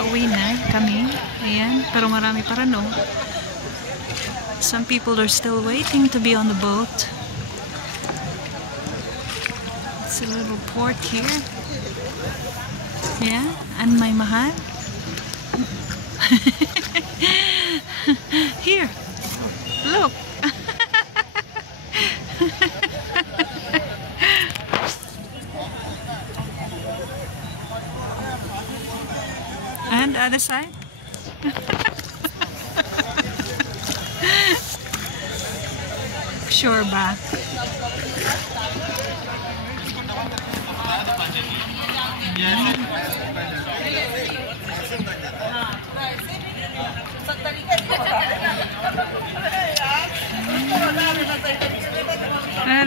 pauwi na kami. Ayan, pero marami pa rin, oh. Some people are still waiting to be on the boat. It's a little port here. Yeah, and my mahal. Here, look. And other side. Sure ba?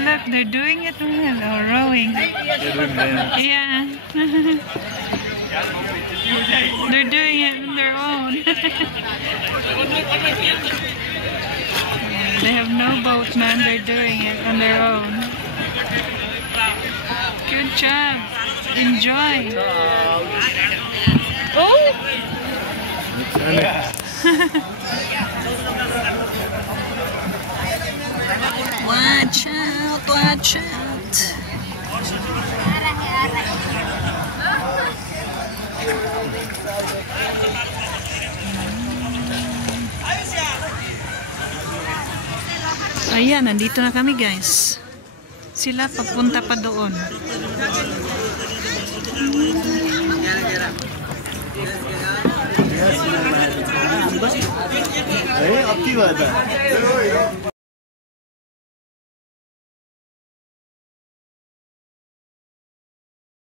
Look, they're doing it well, or rowing. Yeah. They're doing it on their own. They have no boatman, they're doing it on their own. Good job. Enjoy. Oh! Watch out, watch out. Ayan, nandito na kami guys. Sila papunta pa doon. Activa.